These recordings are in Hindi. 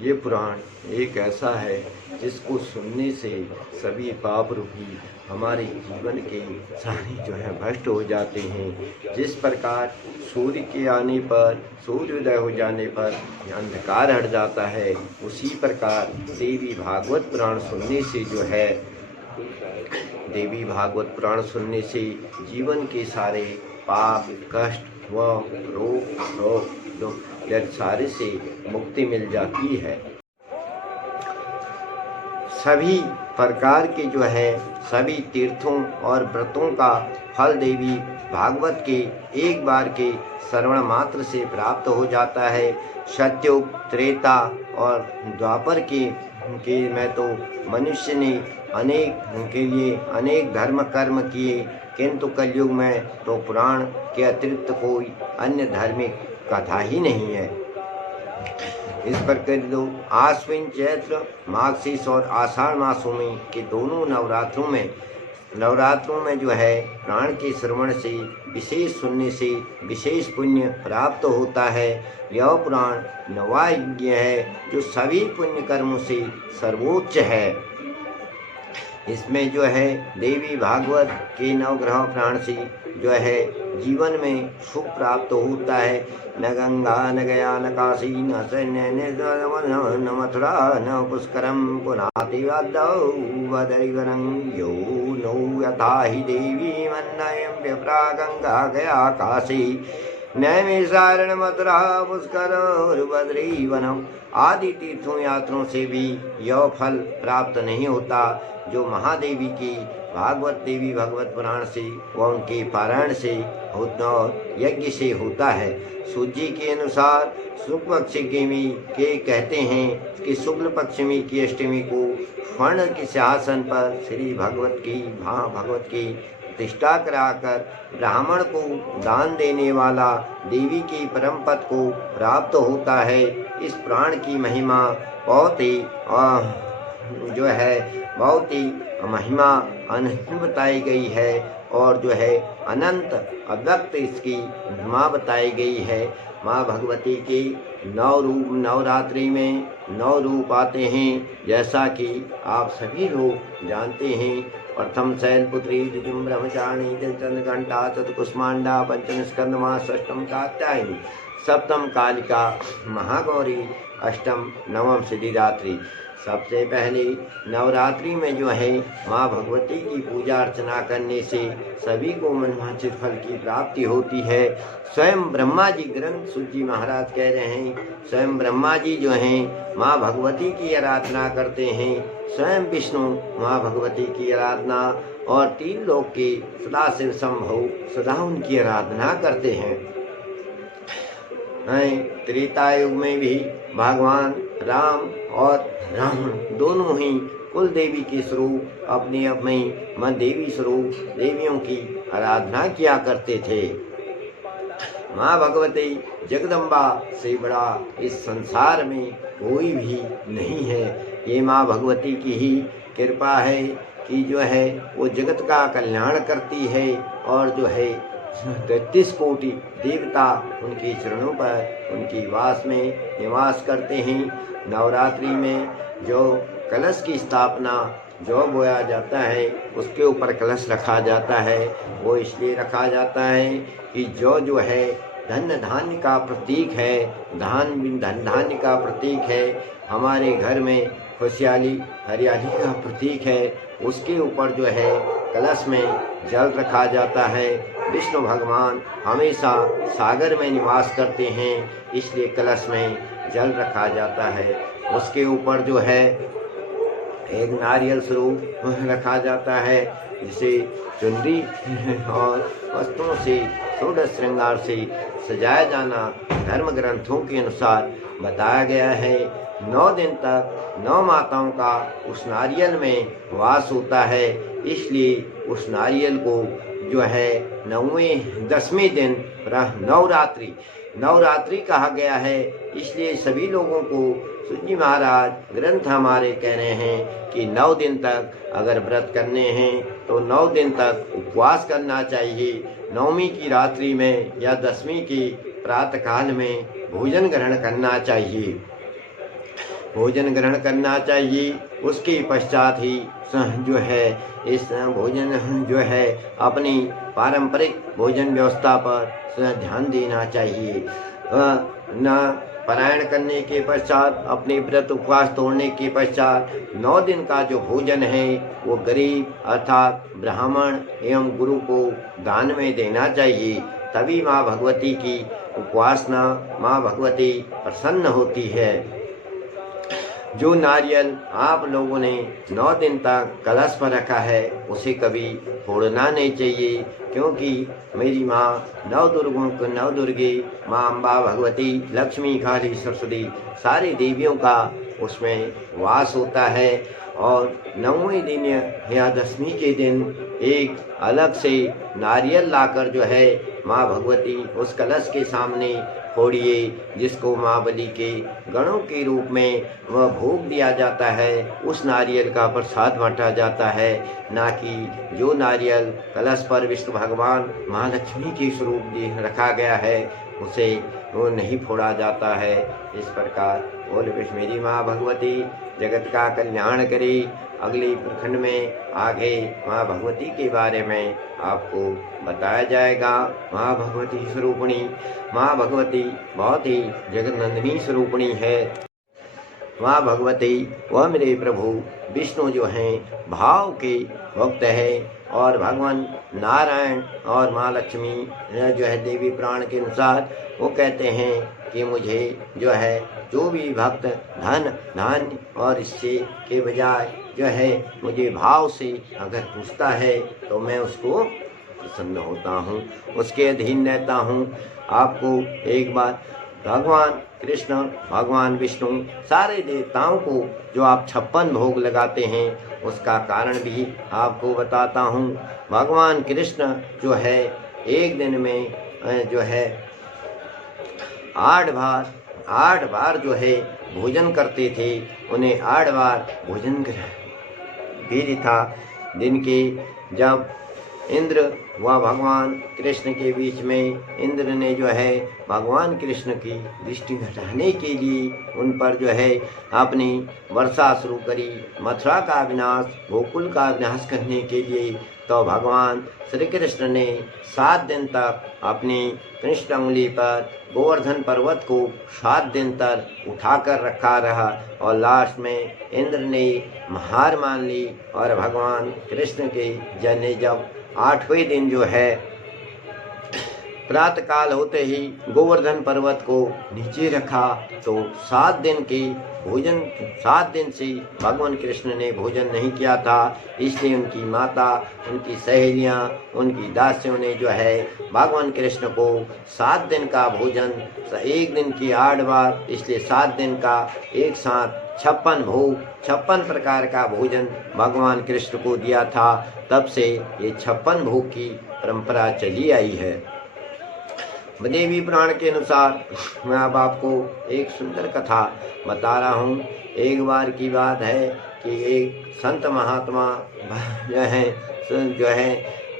ये पुराण एक ऐसा है जिसको सुनने से सभी पाप रूपी हमारे जीवन के सारे जो है भ्रष्ट हो जाते हैं। जिस प्रकार सूर्य के आने पर, सूर्योदय हो जाने पर अंधकार हट जाता है, उसी प्रकार देवी भागवत पुराण सुनने से जो है देवी भागवत पुराण सुनने से जीवन के सारे पाप, कष्ट व रोग सारे से मुक्ति मिल जाती है। सभी प्रकार के जो है सभी तीर्थों और व्रतों का फल देवी भागवत के एक बार के श्रवण मात्र से प्राप्त हो जाता है। सतयुग, त्रेता और द्वापर के में तो मनुष्य ने अनेक के लिए अनेक धर्म कर्म किए, किंतु कलयुग में तो पुराण के अतिरिक्त कोई अन्य धार्मिक कथा ही नहीं है। इस पर कर दो आश्विन, चैत्र, माघशीष और आषाढ़ मासों में के दोनों नवरात्रों में जो है प्राण के श्रवण से, विशेष सुनने से विशेष पुण्य प्राप्त होता है। यह पुराण नवा यज्ञ है जो सभी पुण्य कर्मों से सर्वोच्च है। इसमें जो है देवी भागवत के नवग्रह प्राण से जो है जीवन में सुख प्राप्त होता है। न गंगा न गया न काशी न सैन्य न मथुरा न पुष्करम पुनातिवदरिवरं यो नो यथा हि देवी मन्नयं व्यप्रा गंगा गया काशी नैमिषारण्य मथुरा पुष्कर बद्रीवनम आदि तीर्थों यात्रों से भी यह फल प्राप्त नहीं होता जो महादेवी की भागवत देवी भगवत पुराण से व उनके पारायण से होता यज्ञ से होता है। सूजी के अनुसार शुक्ल पक्ष के कहते हैं कि शुक्ल पक्षमी की अष्टमी को स्वर्ण के सिंहासन पर श्री भगवत की प्रतिष्ठा कराकर ब्राह्मण को दान देने वाला देवी की परम पद को प्राप्त होता है। इस प्राण की महिमा बहुत ही महिमा अनंत बताई गई है और जो है अनंत अव्यक्त इसकी महिमा बताई गई है। माँ भगवती के 9 रूप नवरात्रि में 9 रूप आते हैं, जैसा कि आप सभी लोग जानते हैं। प्रथम शैलपुत्री, द्वितीय ब्रह्मचारिणी, चंद्रघंटा, चतुष्कुष्मांडा, पंचम स्कंदमा, षष्ठम कात्यायनी, सप्तम कालिका महागौरी, अष्टम नवम सिद्धिदात्री। सबसे पहले नवरात्रि में जो है माँ भगवती की पूजा अर्चना करने से सभी को मनवांछित फल की प्राप्ति होती है। स्वयं ब्रह्मा जी, ग्रंथ सूजी महाराज कह रहे हैं, स्वयं ब्रह्मा जी जो हैं माँ भगवती की आराधना करते हैं। स्वयं विष्णु माँ भगवती की आराधना और 3 लोक के सदाशिव संभव सदा उनकी आराधना करते हैं। त्रेता युग में भी भगवान राम और रावण दोनों ही कुल देवी के स्वरूप अपने मन देवी स्वरूप देवियों की आराधना किया करते थे। माँ भगवती जगदम्बा से बड़ा इस संसार में कोई भी नहीं है। ये माँ भगवती की ही कृपा है कि जो है वो जगत का कल्याण करती है और जो है 33 कोटि देवता उनके चरणों पर उनकी वास में निवास करते हैं। नवरात्रि में जो कलश की स्थापना जो बोया जाता है उसके ऊपर कलश रखा जाता है, वो इसलिए रखा जाता है कि जो है धन धान्य का प्रतीक है, धन धान्य का प्रतीक है, हमारे घर में खुशहाली हरियाली का प्रतीक है। उसके ऊपर जो है कलश में जल रखा जाता है। विष्णु भगवान हमेशा सागर में निवास करते हैं, इसलिए कलश में जल रखा जाता है। उसके ऊपर जो है एक नारियल स्वरूप रखा जाता है, जिसे चुनरी और वस्त्रों से षोडश श्रृंगार से सजाया जाना धर्म ग्रंथों के अनुसार बताया गया है। 9 दिन तक 9 माताओं का उस नारियल में वास होता है, इसलिए उस नारियल को जो है 10वें दिन नवरात्रि कहा गया है। इसलिए सभी लोगों को सूजी महाराज ग्रंथ हमारे कह रहे हैं कि 9 दिन तक अगर व्रत करने हैं तो 9 दिन तक उपवास करना चाहिए। 9वीं की रात्रि में या 10वीं की प्रातः काल में भोजन ग्रहण करना चाहिए। भोजन ग्रहण करना चाहिए। उसके पश्चात ही जो है इस भोजन जो है अपनी पारंपरिक भोजन व्यवस्था पर ध्यान देना चाहिए। न पारायण करने के पश्चात अपने व्रत उपवास तोड़ने के पश्चात 9 दिन का जो भोजन है वो गरीब अर्थात ब्राह्मण एवं गुरु को दान में देना चाहिए। तभी माँ भगवती की उपासना, माँ भगवती प्रसन्न होती है। जो नारियल आप लोगों ने 9 दिन तक कलश पर रखा है उसे कभी फोड़ना नहीं चाहिए, क्योंकि मेरी माँ नव दुर्गे माँ अम्बा, भगवती, लक्ष्मी, काली, सरस्वती सारी देवियों का उसमें वास होता है। और 9वें दिन या 10वीं के दिन एक अलग से नारियल लाकर जो है माँ भगवती उस कलश के सामने फोड़िए, जिसको माँ बलि के गणों के रूप में वह भोग दिया जाता है। उस नारियल का प्रसाद बांटा जाता है, ना कि जो नारियल कलश पर विष्णु भगवान माँ लक्ष्मी के स्वरूप रखा गया है उसे वो नहीं फोड़ा जाता है। इस प्रकार बोल विष्णु मेरी माँ भगवती जगत का कल्याण करे। अगले प्रखंड में आगे माँ भगवती के बारे में आपको बताया जाएगा। माँ भगवती स्वरूपिणी, माँ भगवती बहुत ही जगन्नंदिनी स्वरूपिणी है। माँ भगवती वह मेरे प्रभु विष्णु जो हैं भाव के भक्त है, और भगवान नारायण और माँ लक्ष्मी जो है देवी पुराण के अनुसार वो कहते हैं कि मुझे जो है जो भी भक्त धन धान्य और इससे के बजाय जो है मुझे भाव से अगर पूछता है तो मैं उसको प्रसन्न होता हूँ, उसके अधीन रहता हूँ। आपको एक बात भगवान कृष्ण, भगवान विष्णु सारे देवताओं को जो आप 56 भोग लगाते हैं उसका कारण भी आपको बताता हूँ। भगवान कृष्ण जो है एक दिन में जो है 8 बार जो है भोजन करते थे। उन्हें 8 बार भोजन भी था। दिन के जब इंद्र व भगवान कृष्ण के बीच में इंद्र ने जो है भगवान कृष्ण की दृष्टि हटाने के लिए उन पर जो है अपनी वर्षा शुरू करी, मथुरा का विनाश, गोकुल का विनाश करने के लिए। तो भगवान श्री कृष्ण ने 7 दिन तक अपनी कृष्ण उंगली पर गोवर्धन पर्वत को 7 दिन तक उठाकर रखा रहा, और लास्ट में इंद्र ने हार मान ली। और भगवान कृष्ण के जन जब 8वें दिन जो है प्रातः काल होते ही गोवर्धन पर्वत को नीचे रखा, तो 7 दिन के भोजन 7 दिन से भगवान कृष्ण ने भोजन नहीं किया था। इसलिए उनकी माता, उनकी सहेलियां, उनकी दासियों ने जो है भगवान कृष्ण को 7 दिन का भोजन, एक दिन की 8 बार, इसलिए 7 दिन का एक साथ 56 भोग, 56 प्रकार का भोजन भगवान कृष्ण को दिया था। तब से ये 56 भोग की परंपरा चली आई है। देवी पुराण के अनुसार मैं अब आपको एक सुंदर कथा बता रहा हूँ। एक बार की बात है कि एक संत महात्मा जो है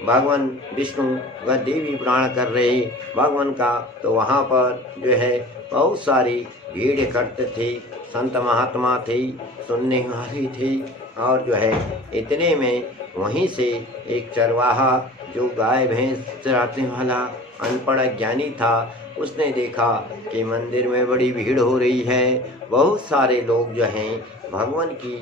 भगवान विष्णु व देवी पुराण कर रहे भगवान का, तो वहाँ पर जो है बहुत सारी भीड़ इकट्ठे थी। संत महात्मा थे, सुनने वाली थी, और जो है इतने में वहीं से एक चरवाहा जो गाय भैंस चराने वाला अनपढ़ ज्ञानी था, उसने देखा कि मंदिर में बड़ी भीड़ हो रही है। बहुत सारे लोग जो हैं भगवान की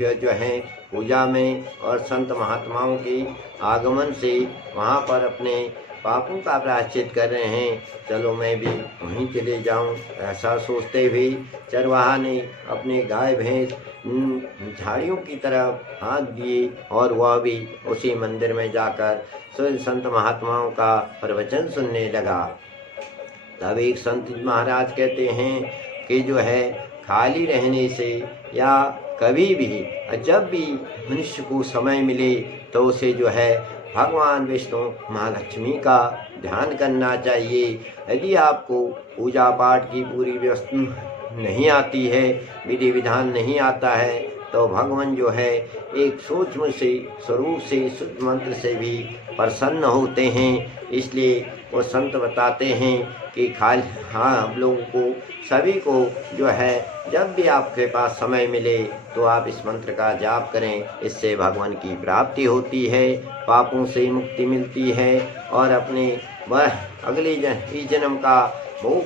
जो है पूजा में और संत महात्माओं के आगमन से वहाँ पर अपने पापों का प्रायश्चित कर रहे हैं। चलो मैं भी वहीं चले जाऊं, ऐसा सोचते हुए चरवाहा ने अपने गाय भैंस झाड़ियों की तरफ हाथ दिए, और वह भी उसी मंदिर में जाकर संत महात्माओं का प्रवचन सुनने लगा। तब एक संत महाराज कहते हैं कि जो है खाली रहने से या कभी भी जब भी मनुष्य को समय मिले तो उसे जो है भगवान विष्णु, माँ लक्ष्मी का ध्यान करना चाहिए। यदि आपको पूजा पाठ की पूरी व्यवस्था नहीं आती है, विधि विधान नहीं आता है, तो भगवान जो है एक सूक्ष्म से स्वरूप से शुद्ध मंत्र से भी प्रसन्न होते हैं। इसलिए वो संत बताते हैं कि हाँ, हम लोगों को सभी को जो है जब भी आपके पास समय मिले तो आप इस मंत्र का जाप करें। इससे भगवान की प्राप्ति होती है, पापों से मुक्ति मिलती है और अपने वह अगले जन्म का भोग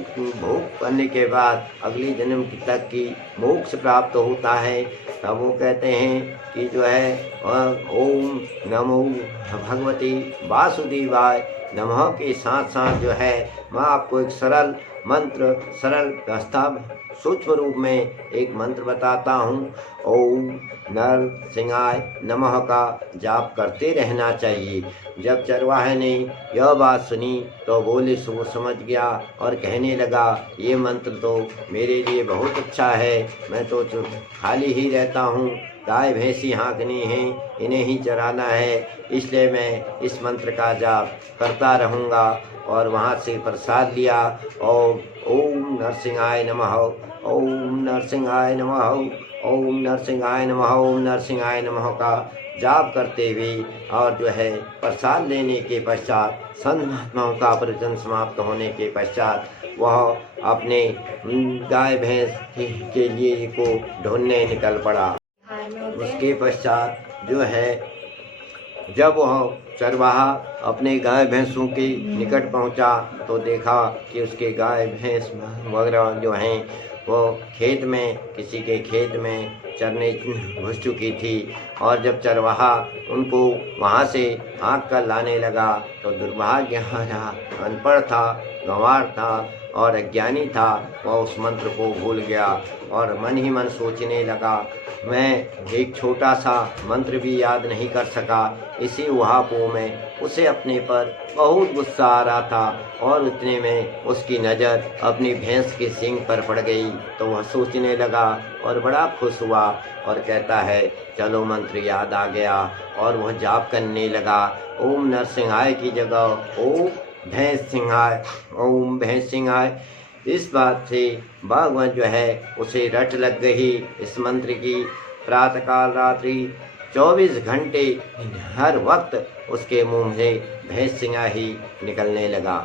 करने के बाद अगले जन्म तक की मोक्ष प्राप्त होता है। तब वो कहते हैं कि जो है ओम नमो भगवती वासुदेवाय नमः के साथ साथ जो है मैं आपको एक सरल मंत्र, सरल प्रस्ताव सूक्ष्म रूप में एक मंत्र बताता हूँ। ओम नरसिंहाय नमः का जाप करते रहना चाहिए। जब चरवाहे ने यह बात सुनी तो बोले सो समझ गया और कहने लगा, ये मंत्र तो मेरे लिए बहुत अच्छा है, मैं तो खाली ही रहता हूँ, गाय भैंसी हाँकनी हैं, इन्हें ही चराना है, इसलिए मैं इस मंत्र का जाप करता रहूँगा। और वहाँ से प्रसाद लिया और ओम नरसिंहाय नमः, ओम नरसिंहाय नमः, ओम नरसिंहाय नमः, ओम नरसिंहाय नमः का जाप करते हुए और जो है प्रसाद लेने के पश्चात संत महात्माओं का प्रवचन समाप्त होने के पश्चात वह अपने गाय भैंस के लिए को ढूंढने निकल पड़ा। उसके पश्चात जो है जब वह चरवाहा अपने गाय भैंसों के निकट पहुंचा तो देखा कि उसके गाय भैंस वगैरह जो हैं वो खेत में, किसी के खेत में चरने घुस चुकी थी। और जब चरवाहा उनको वहाँ से हाँक कर लाने लगा तो दुर्भाग्य रहा, अनपढ़ था, गंवार था और अज्ञानी था, वह उस मंत्र को भूल गया और मन ही मन सोचने लगा, मैं एक छोटा सा मंत्र भी याद नहीं कर सका। इसी वहापों में उसे अपने पर बहुत गुस्सा आ रहा था और उतने में उसकी नज़र अपनी भैंस के सींग पर पड़ गई तो वह सोचने लगा और बड़ा खुश हुआ और कहता है चलो मंत्र याद आ गया। और वह जाप करने लगा, ओम नरसिंहाय की जगह ओम भैंस सिंहाय, ओम भैंस सिंहाय। इस बात से भगवान जो है उसे रट लग गई इस मंत्र की। प्रातःकाल रात्रि 24 घंटे हर वक्त उसके मुंह से भैंस सिंगा ही निकलने लगा।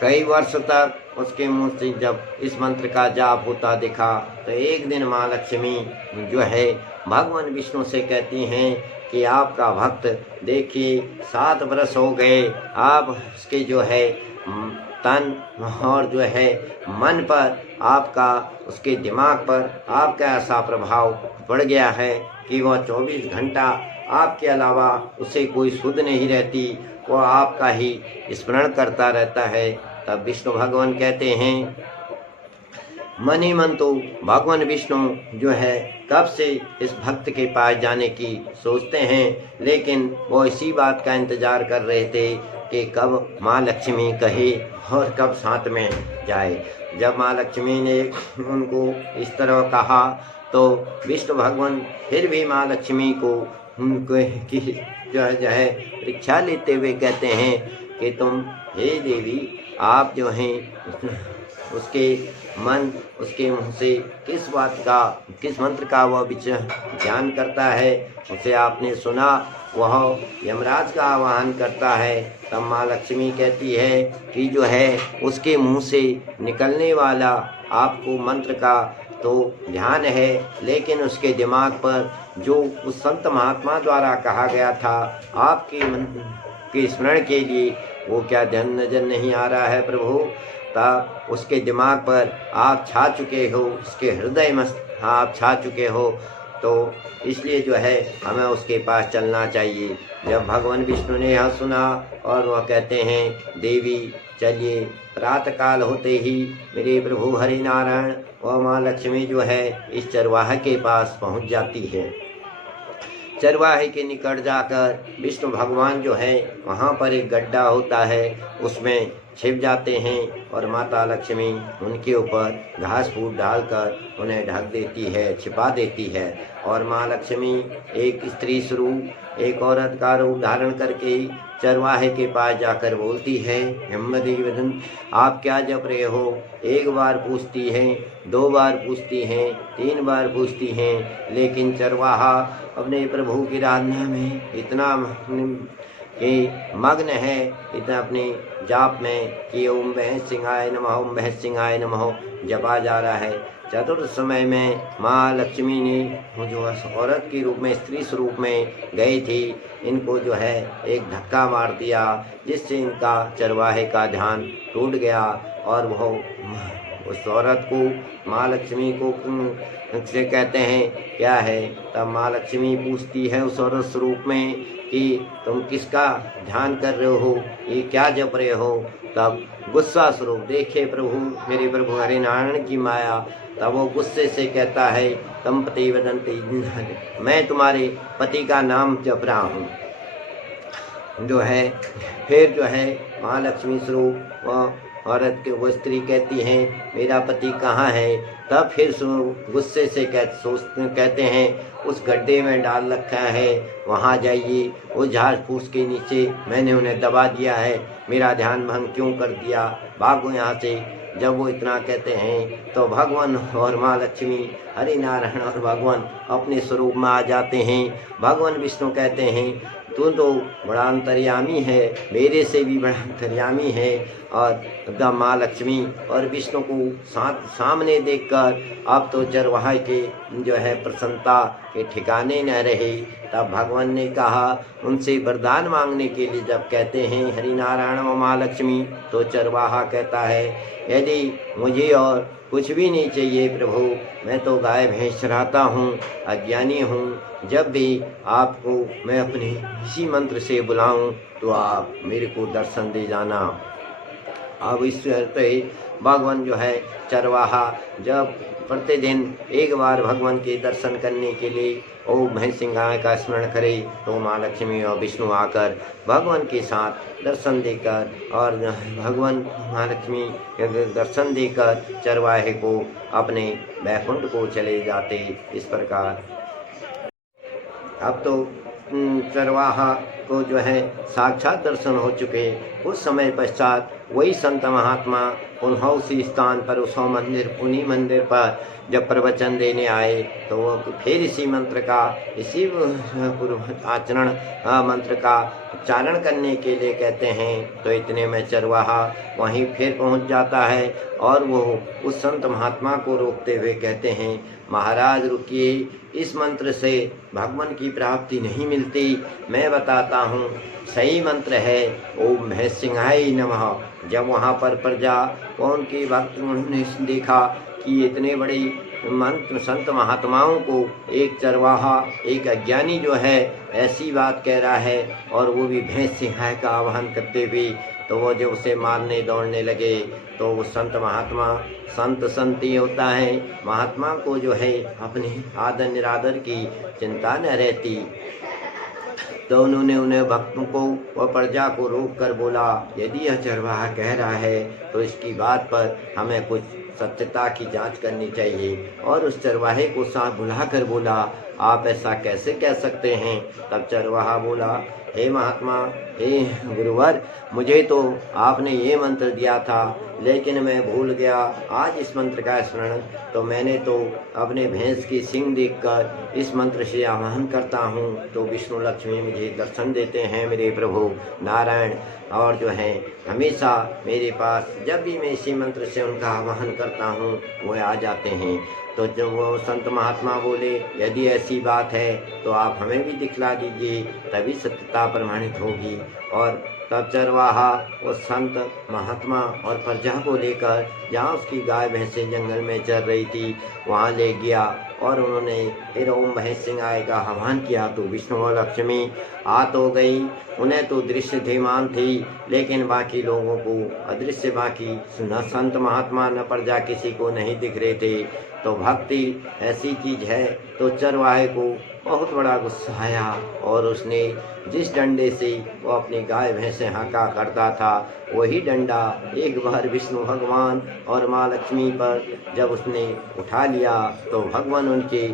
कई वर्ष तक उसके मुंह से जब इस मंत्र का जाप होता दिखा तो एक दिन माँ लक्ष्मी जो है भगवान विष्णु से कहती हैं कि आपका भक्त देखिए 7 वर्ष हो गए, आप उसके जो है तन और जो है मन पर आपका, उसके दिमाग पर आपका ऐसा प्रभाव पड़ गया है कि वह 24 घंटा आपके अलावा उसे कोई सुध नहीं रहती, वह आपका ही स्मरण करता रहता है। तब विष्णु भगवान कहते हैं, मन ही मन तो भगवान विष्णु जो है कब से इस भक्त के पास जाने की सोचते हैं, लेकिन वो इसी बात का इंतजार कर रहे थे कि कब माँ लक्ष्मी कहे और कब साथ में जाए। जब माँ लक्ष्मी ने उनको इस तरह कहा तो विष्णु भगवान फिर भी माँ लक्ष्मी को उनको की जो है परीक्षा लेते हुए कहते हैं कि तुम हे देवी, आप जो हैं उसके मन, उसके मुँह से किस बात का, किस मंत्र का वह ध्यान करता है, उसे आपने सुना, वह यमराज का आवाहन करता है। तब माँ लक्ष्मी कहती है कि जो है उसके मुंह से निकलने वाला आपको मंत्र का तो ध्यान है, लेकिन उसके दिमाग पर जो उस संत महात्मा द्वारा कहा गया था आपके मंत्र के स्मरण के लिए, वो क्या ध्यान नजर नहीं आ रहा है प्रभु। तब उसके दिमाग पर आप छा चुके हो, उसके हृदय में आप छा चुके हो, तो इसलिए जो है हमें उसके पास चलना चाहिए। जब भगवान विष्णु ने यह सुना और वह कहते हैं, देवी चलिए। प्रातःकाल होते ही मेरे प्रभु हरि नारायण और माँ लक्ष्मी जो है इस चरवाहे के पास पहुंच जाती है। चरवाहे के निकट जाकर विष्णु भगवान जो है वहाँ पर एक गड्ढा होता है, उसमें छिप जाते हैं और माता लक्ष्मी उनके ऊपर घास फूस डालकर उन्हें ढक देती है, छिपा देती है। और माँ लक्ष्मी एक स्त्री स्वरूप एक औरत का रूप धारण करके चरवाहे के पास जाकर बोलती है, हिम्मदेवदन आप क्या जप रहे हो? एक बार पूछती है, 2 बार पूछती हैं, 3 बार पूछती हैं, लेकिन चरवाहा अपने प्रभु की आराधना में इतना मग्न है, इतना अपने जाप में कि ओम भैंस सिंहाय नमः, ओम भैंस सिंहाय नमः जपा जा रहा है। चतुर्थ समय में माँ लक्ष्मी ने जो औरत के रूप में, स्त्री स्वरूप में गई थी, इनको जो है एक धक्का मार दिया, जिससे इनका चरवाहे का ध्यान टूट गया और वह उस औरत को माँ लक्ष्मी को से कहते हैं क्या है। तब माँ लक्ष्मी पूछती है उस औरत स्वरूप में कि तुम किसका ध्यान कर रहे हो, ये क्या जप रहे हो? तब गुस्सा स्वरूप देखे प्रभु, मेरे प्रभु हरि नारायण की माया, तब वो गुस्से से कहता है तम पति वदंती, मैं तुम्हारे पति का नाम जप रहा हूँ। जो है फिर जो है महालक्ष्मी स्वरूप औरत के वो स्त्री कहती है मेरा पति कहाँ है? तब फिर गुस्से से कहते हैं उस गड्ढे में डाल रखा है, वहाँ जाइए, उस झाड़ फूस के नीचे मैंने उन्हें दबा दिया है, मेरा ध्यान भंग क्यों कर दिया, भागो यहाँ से। जब वो इतना कहते हैं तो भगवान और माँ लक्ष्मी, हरि नारायण और भगवान अपने स्वरूप में आ जाते हैं। भगवान विष्णु कहते हैं तू तो बड़ा अंतर्यामी है, मेरे से भी बड़ा अंतर्यामी है। और एकदम माँ लक्ष्मी और विष्णु को सामने देखकर अब तो चरवाहे के जो है प्रसन्नता के ठिकाने न रहे। तब भगवान ने कहा उनसे वरदान मांगने के लिए जब कहते हैं हरि नारायण व माँ लक्ष्मी, तो चरवाहा कहता है यदि मुझे और कुछ भी नहीं चाहिए प्रभु, मैं तो गाय भैंस चराता हूँ, अज्ञानी हूँ, जब भी आपको मैं अपने इसी मंत्र से बुलाऊं तो आप मेरे को दर्शन दे जाना। अब इस भगवान जो है चरवाहा जब प्रतिदिन एक बार भगवान के दर्शन करने के लिए ओम भैंस सिंहाय का स्मरण करे तो माँ लक्ष्मी और विष्णु आकर भगवान के साथ दर्शन देकर और भगवान माँ लक्ष्मी दर्शन देकर चरवाहे को अपने बैकुंठ को चले जाते। इस प्रकार अब तो चरवाहा को जो है साक्षात दर्शन हो चुके। उस समय पश्चात वही संत महात्मा पुनः उसी स्थान पर उन्हीं मंदिर पर जब प्रवचन देने आए तो वो फिर इसी मंत्र का, इसी आचरण मंत्र का उच्चारण करने के लिए कहते हैं। तो इतने में चरवाहा वहीं फिर पहुंच जाता है और वो उस संत महात्मा को रोकते हुए कहते हैं महाराज रुकिए, इस मंत्र से भगवान की प्राप्ति नहीं मिलती, मैं बताता हूँ सही मंत्र है ओम भैंस सिंहाय नमः। जब वहाँ पर प्रजा कौन के भक्त उन्होंने देखा कि इतने बड़े मंत्र संत महात्माओं को एक चरवाहा, एक अज्ञानी जो है ऐसी बात कह रहा है और वो भी भैंस सिंहाय का आह्वान करते हुए, तो वो जब उसे मारने दौड़ने लगे तो वो संत महात्मा, संत ही होता है, महात्मा को जो है अपने आदर निरादर की चिंता न रहती। तो उन्होंने उन्हें भक्तों को व प्रजा को रोक कर बोला यदि यह चरवाहा कह रहा है तो इसकी बात पर हमें कुछ सत्यता की जांच करनी चाहिए। और उस चरवाहे को साथ बुलाकर बोला आप ऐसा कैसे कह सकते हैं? तब चरवाहा बोला हे महात्मा, हे गुरुवर, मुझे तो आपने ये मंत्र दिया था लेकिन मैं भूल गया आज इस मंत्र का स्मरण, तो मैंने तो अपने भैंस की सींग देखकर इस मंत्र से आह्वान करता हूँ तो विष्णु लक्ष्मी मुझे दर्शन देते हैं मेरे प्रभु नारायण, और जो है हमेशा मेरे पास जब भी मैं इसी मंत्र से उनका आह्वान करता हूँ वो आ जाते हैं। तो जब वो संत महात्मा बोले यदि ऐसी बात है तो आप हमें भी दिखला दीजिए, तभी सत्यता प्रमाणित होगी। और तब चरवाहा उस संत महात्मा और प्रजा को लेकर जहाँ उसकी गाय भैंसें जंगल में चल रही थी वहाँ ले गया और उन्होंने फिर ओम भैंस सिंहाय का आह्वान किया तो विष्णु और लक्ष्मी आ तो गई। उन्हें तो दृश्य धीमान थी लेकिन बाकी लोगों को अदृश्य, बाकी न संत महात्मा न प्रजा किसी को नहीं दिख रहे थे। तो भक्ति ऐसी चीज है। तो चरवाहे को बहुत बड़ा गुस्सा आया और उसने जिस डंडे से वो अपनी गाय भैंसे हाँका करता था वही डंडा एक बार विष्णु भगवान और माँ लक्ष्मी पर जब उसने उठा लिया तो भगवान उनके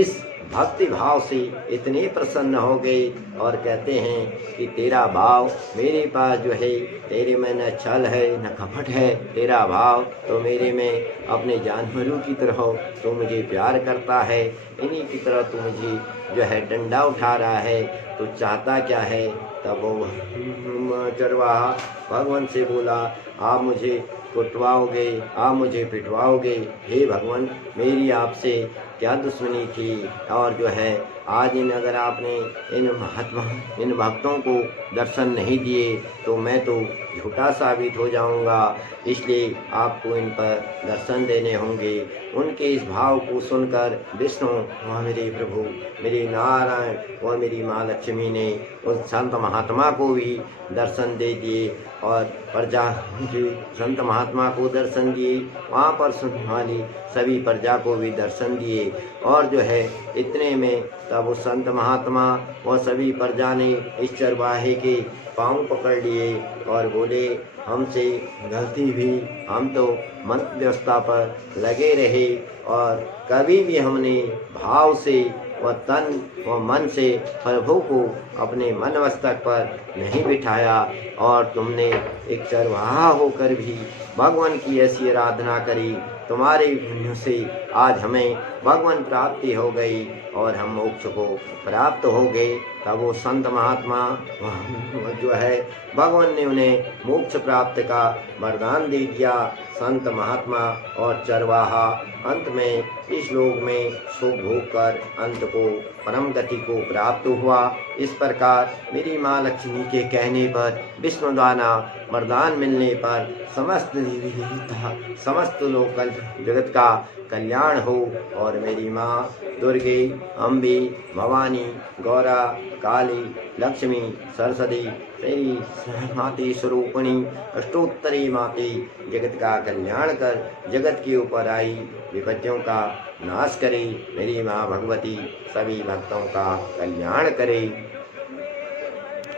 इस भक्ति भाव से इतने प्रसन्न हो गए और कहते हैं कि तेरा भाव मेरे पास जो है, तेरे में न छल है न कपट है, तेरा भाव तो मेरे में अपने जानवरों की तरह तो मुझे प्यार करता है, इन्हीं की तरह तू मुझे जो है डंडा उठा रहा है, तो चाहता क्या है। तब वो चरवाहा भगवान से बोला, आप मुझे कुटवाओगे, आप मुझे पिटवाओगे, हे भगवान मेरी आपसे क्या दुश्मनी थी, और जो है आज अगर आपने इन भक्तों को दर्शन नहीं दिए तो मैं तो झूठा साबित हो जाऊंगा, इसलिए आपको इन पर दर्शन देने होंगे। उनके इस भाव को सुनकर विष्णु व मेरे प्रभु मेरे नारायण व मेरी माँ लक्ष्मी ने उस संत महात्मा को भी दर्शन दे दिए और प्रजा के संत महात्मा को दर्शन दिए, वहाँ पर सुनने वाली सभी प्रजा को भी दर्शन दिए। और जो है इतने में तब वो संत महात्मा और सभी प्रजा ने इस चरवाहे के पाँव पकड़ लिए और बोले, हमसे गलती हुई, हम तो मंत्र व्यवस्था पर लगे रहे और कभी भी हमने भाव से व तन व मन से प्रभु को अपने मन मस्तक पर नहीं बिठाया, और तुमने एक चरवाहा होकर भी भगवान की ऐसी आराधना करी, तुम्हारे पुण्य से आज हमें भगवान प्राप्ति हो गई और हम मोक्ष को प्राप्त हो गए। तब वो संत महात्मा जो है भगवान ने उन्हें मोक्ष प्राप्त का वरदान दे दिया। संत महात्मा और चरवाहा अंत में इस लोक में सुख भोग कर अंत को परम गति को प्राप्त हुआ। इस प्रकार मेरी माँ लक्ष्मी के कहने पर विष्णु द्वारा वरदान मिलने पर समस्त देवता समस्त लोक जगत का कल्याण हो और मेरी माँ दुर्गे, अम्बे, भवानी, गौरा, काली, लक्ष्मी, सरस्वती तेरी माते स्वरूपिणी अष्टोत्तरी माते जगत का कल्याण कर जगत के ऊपर आई विपत्तियों का नाश करे। मेरी माँ भगवती सभी भक्तों का कल्याण करे।